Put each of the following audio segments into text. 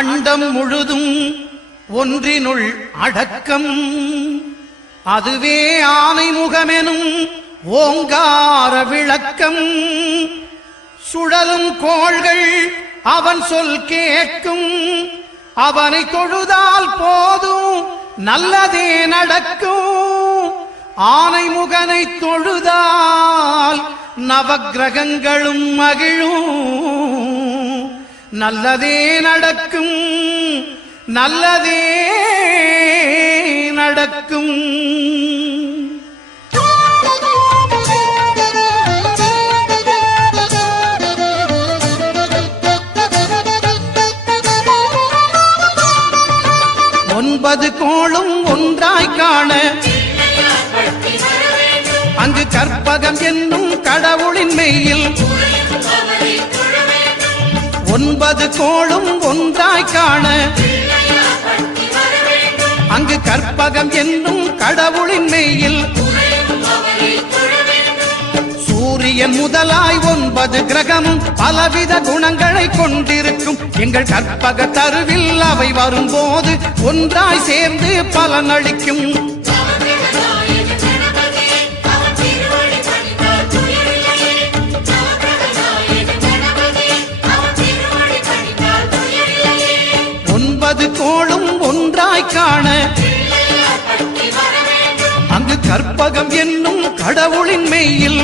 அண்டம் முழுதும் ஒன்றினுள் அடக்கம். அதுவே ஆனை முகமெனும் ஓங்கார விளக்கம். சுழலும் கோள்கள் அவன் சொல் கேட்கும். அவனை தொழுதால் போதும் நல்லதே நடக்கும். ஆனை முகனை தொழுதால் நவக்கிரகங்களும் மகிழும். நல்லதே நடக்கும், நல்லதே நடக்கும். ஒன்பது கோளும் ஒன்றாய் காண அங்கு கற்பகம் என்னும் கடவுளின் மெய்யில். ஒன்பது கோளும் ஒன்றாய் காண அங்கு கற்பகம் என்னும் கடவுளின் மெய்யில். சூரியன் முதலாய் 9 கிரகமும் பலவித குணங்களை கொண்டிருக்கும். எங்கள் கற்பக தருவில் அவை வரும்போது ஒன்றாய் சேர்ந்து பலனளிக்கும். கோளும் ஒன்றாய் காண அங்கு கற்பகம் என்னும் கடவுளின் மெய்யில்.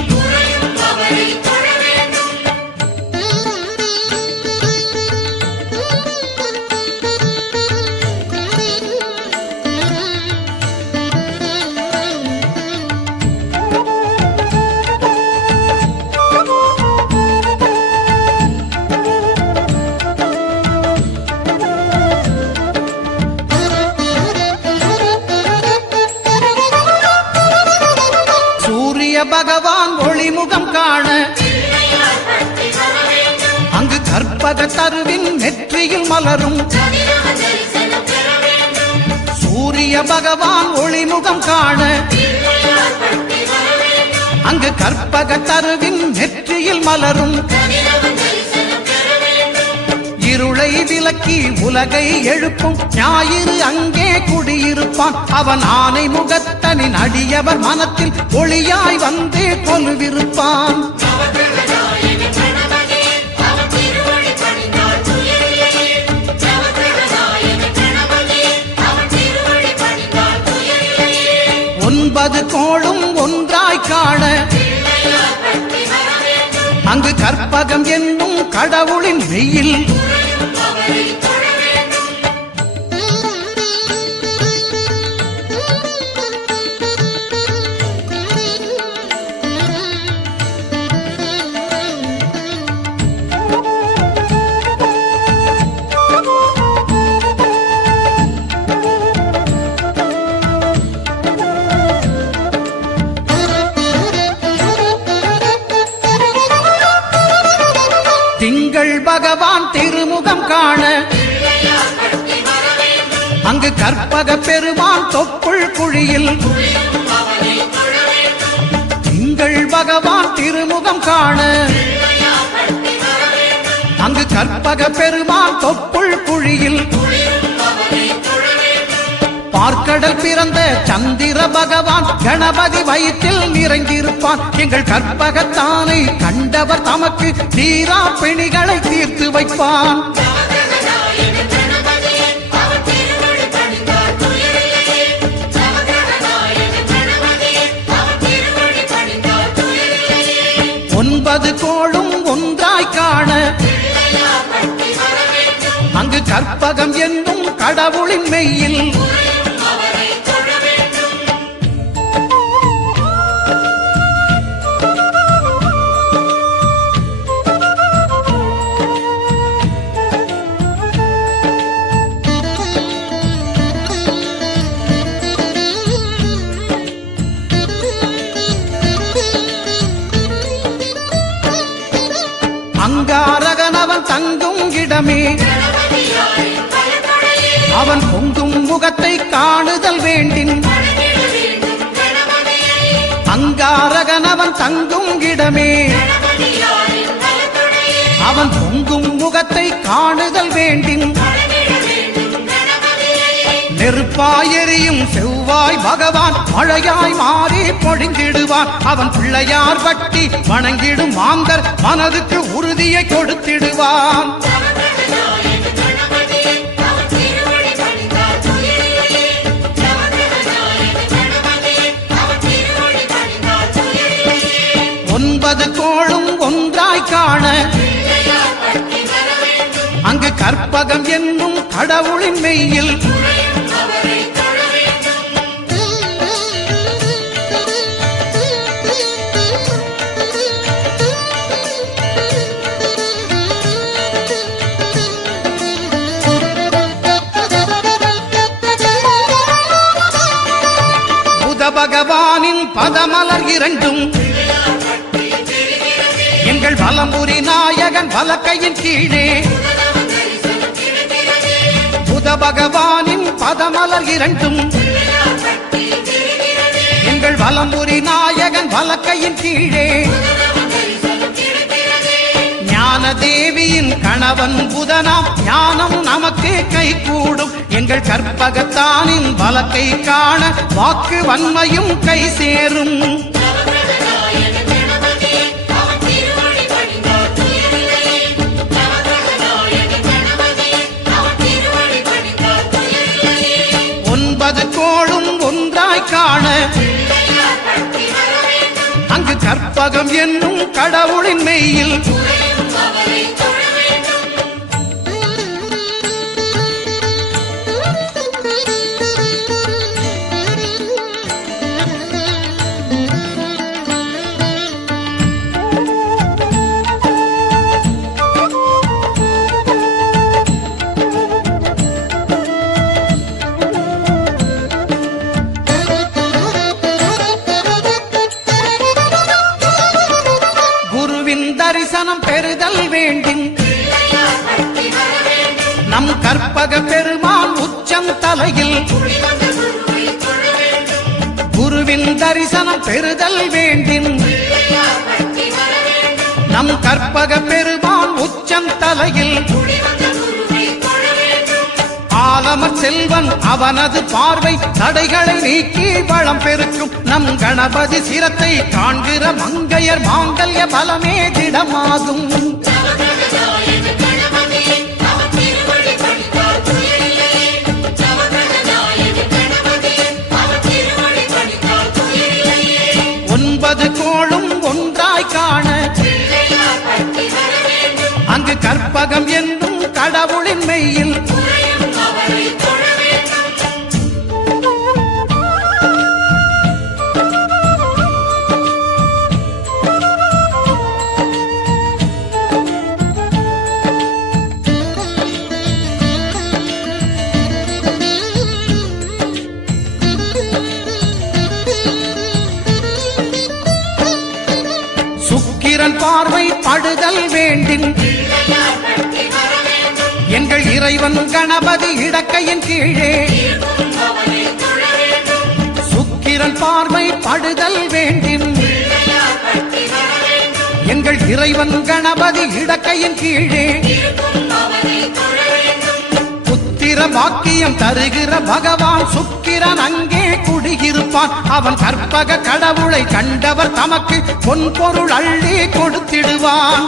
பகவான் ஒளிமுகம் காண அங்கு கற்பக தருவின் நெற்றியில் மலரும். சூரிய பகவான் ஒளிமுகம் காண அங்கு கற்பக தருவின் நெற்றியில் மலரும். இருளை விலக்கி உலகை எழுப்பும் ஞாயிறு அங்கே குடியிருப்பான். அவன் ஆனை முகத்தனின் அடியவர் மனத்தில் ஒளியாய் வந்து கொலுவிருப்பான். ஒன்பது கோளும் ஒன்றாய் காண அங்கு கற்பகம் என்னும் கடவுளின் மெய்யில். திங்கள் பகவான் திருமுகம் காண அங்கு கற்பக பெருமான் தொப்புள் குழியில். திங்கள் பகவான் திருமுகம் காண அங்கு கற்பக பெருமான் தொப்புள் குழியில். பார்க்கடல் பிறந்த சந்திர பகவான் கணபதி வயிற்றில் நிறைந்திருப்பான். எங்கள் கற்பகத்தானை கண்டவர் தமக்கு தீரா பிணிகளை தீர்த்து வைப்பான். ஒன்பது கோளும் ஒன்றாய் காண அங்கு கற்பகம் என்னும் கடவுளின் மெய்யில். அங்காரகனவன் தங்கும் இடமே அவன் பொங்கும் முகத்தை காணுதல் வேண்டின். அங்காரகனவன் தங்கும் இடமே அவன் பொங்கும் முகத்தை காணுதல் வேண்டின். நெருப்பாயெறியும் செவ்வாய் பகவான் மழையாய் மாறி பொழிந்திடுவான். அவன் பிள்ளையார் பட்டி வணங்கிடும் மாந்தர் மனதுக்கு உறுதியை கொடுத்திடுவான். ஒன்பது கோளும் ஒன்றாய் காண அங்கு கற்பகம் என்னும் கடவுளின் மெய்யில் புத பகவானின் பதமலர் இரண்டும் எங்கள் வலம்புரி நாயகன் வலக்கையின் கீழே. புத பகவானின் பதமலர் இரண்டும் எங்கள் வலம்புரி நாயகன் வலக்கையின் கீழே. ஞான தேவியின் கணவன் புதனாம் ஞானம் நமக்கு கை கூடும். எங்கள் கற்பகத்தானின் வலக்கை காண வாக்கு வன்மையும் கை சேரும். ஒன்பது கோளும் ஒன்றாய் காண அங்கு கற்பகம் என்னும் கடவுளின் மெய்யில் தரிசனம் பெறுதல் வேண்டும். நம் கற்பக பெருமான் உச்சம் தலையில் குருவின் தரிசனம் பெறுதல் வேண்டும். நம் கற்பக பெருமான் உச்சம் தலையில் ஆலமர் செல்வன் அவனது பார்வை தடைகளை நீக்கி வளம் பெருக்கும். நம் கணபதி சிரத்தை காண்கிற மங்கையர் மாங்கல்ய பலமே திடமாகும். ஒன்பது கோளும் ஒன்றாய் காண அங்கு கற்பகம் என்னும் கடவுளின் மெய்யில் சுக்கிரன் பார்வை படுதல் வேண்டின் எங்கள் இறைவன் கணபதி இடக்கையின் கீழே. சுக்கிரன் பார்வை படுதல் வேண்டின் எங்கள் இறைவன் கணபதி இடக்கையின் கீழே. புத்திர வாக்கியம் தருகிற பகவான் சுக்கிரன் அங்கே குடியிருப்பான். அவன் கற்பக கடவுளை கண்டவர் தமக்கு பொன் பொருள் அள்ளி கொடுத்திடுவான்.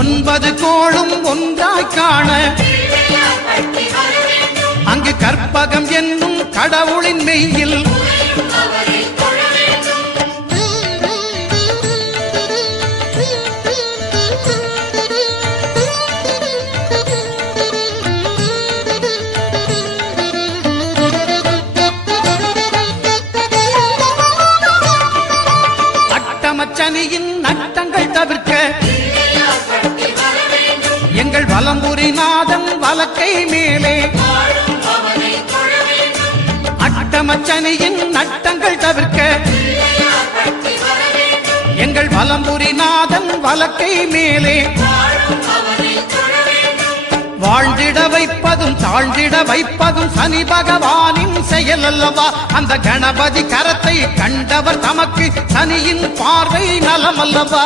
ஒன்பது கோளும் ஒன்றாய் காண அங்கு கற்பகம் என்னும் கடவுளின் மெய்யில் அட்டமச்சனியின் நட்டங்கள் தவிர்க்க எங்கள் வலம்புரி நாதன் வலக்கை மேலே. அட்டமச்சனியின் நட்டங்கள் தவிர்க்க எங்கள் வலம்புரி நாதன் வலக்கை மேலே. வாழ்ந்திட வைப்பதும் தாழ்ந்திட வைப்பதும் சனி பகவானின் செயல் அல்லவா அந்த கணபதி கரத்தை கண்டவர் தமக்கு சனியின் பார்வை நலம் அல்லவா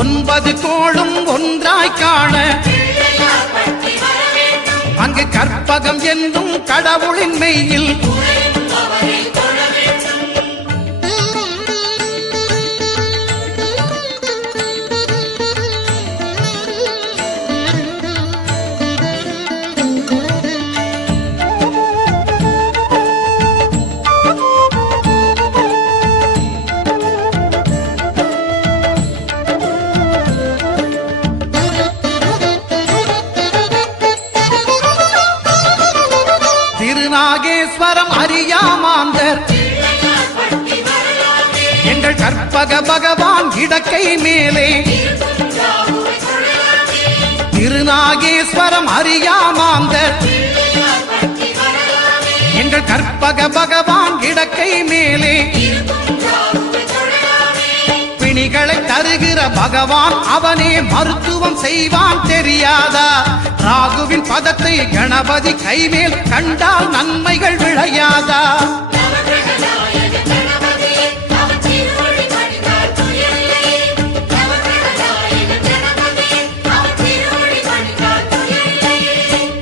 ஒன்பது கோளும் ஒன்றாய் காண அங்கு கற்பகம் என்னும் கடவுளின் மெய்யில் திருநாகேஸ்வரம் அறியாமாந்தர் எங்கள் கற்பக பகவான் இடக்கை மேலே திருநாகேஸ்வரம் அறியாமாந்தர் எங்கள் கற்பக பகவான் இடக்கை மேலே பிணிகளை தருகிற பகவான் அவனே மருத்துவம் செய்வான் தெரியாதா ராகுவின் பதத்தை கணபதி கைமேல் கண்டால் நன்மைகள் விளையாதா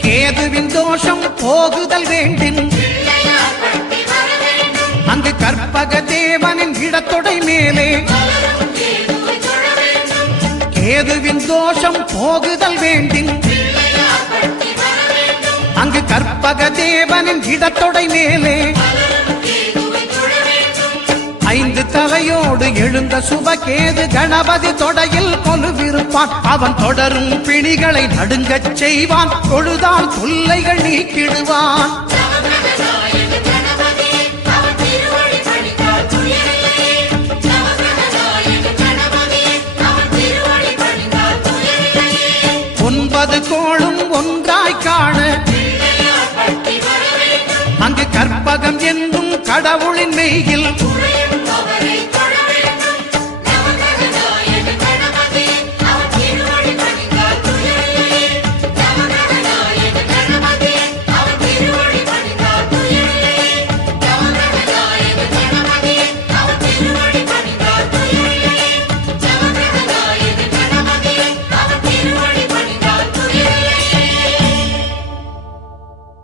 கேதுவின் தோஷம் போகுதல் வேண்டின் அங்கு கற்பக தேவனின் இடத்தொடை மேலே கேதுவின் தோஷம் போகுதல் வேண்டின் அங்கு கற்பக தேவனின் இடத்தொடை மேலே ஐந்து தலையோடு எழுந்த சுபகேது கணபதி தொடையில் கொலுவிருப்பான் அவன் தொடரும் பிணிகளை நடுங்கச் செய்வான் தொழுதால் தொல்லைகள் நீக்கிடுவான் ஒன்பது கோளும் ஒன்றாய் காண அங்கு கற்பகம் என்னும் கடவுளின் மெய்யில்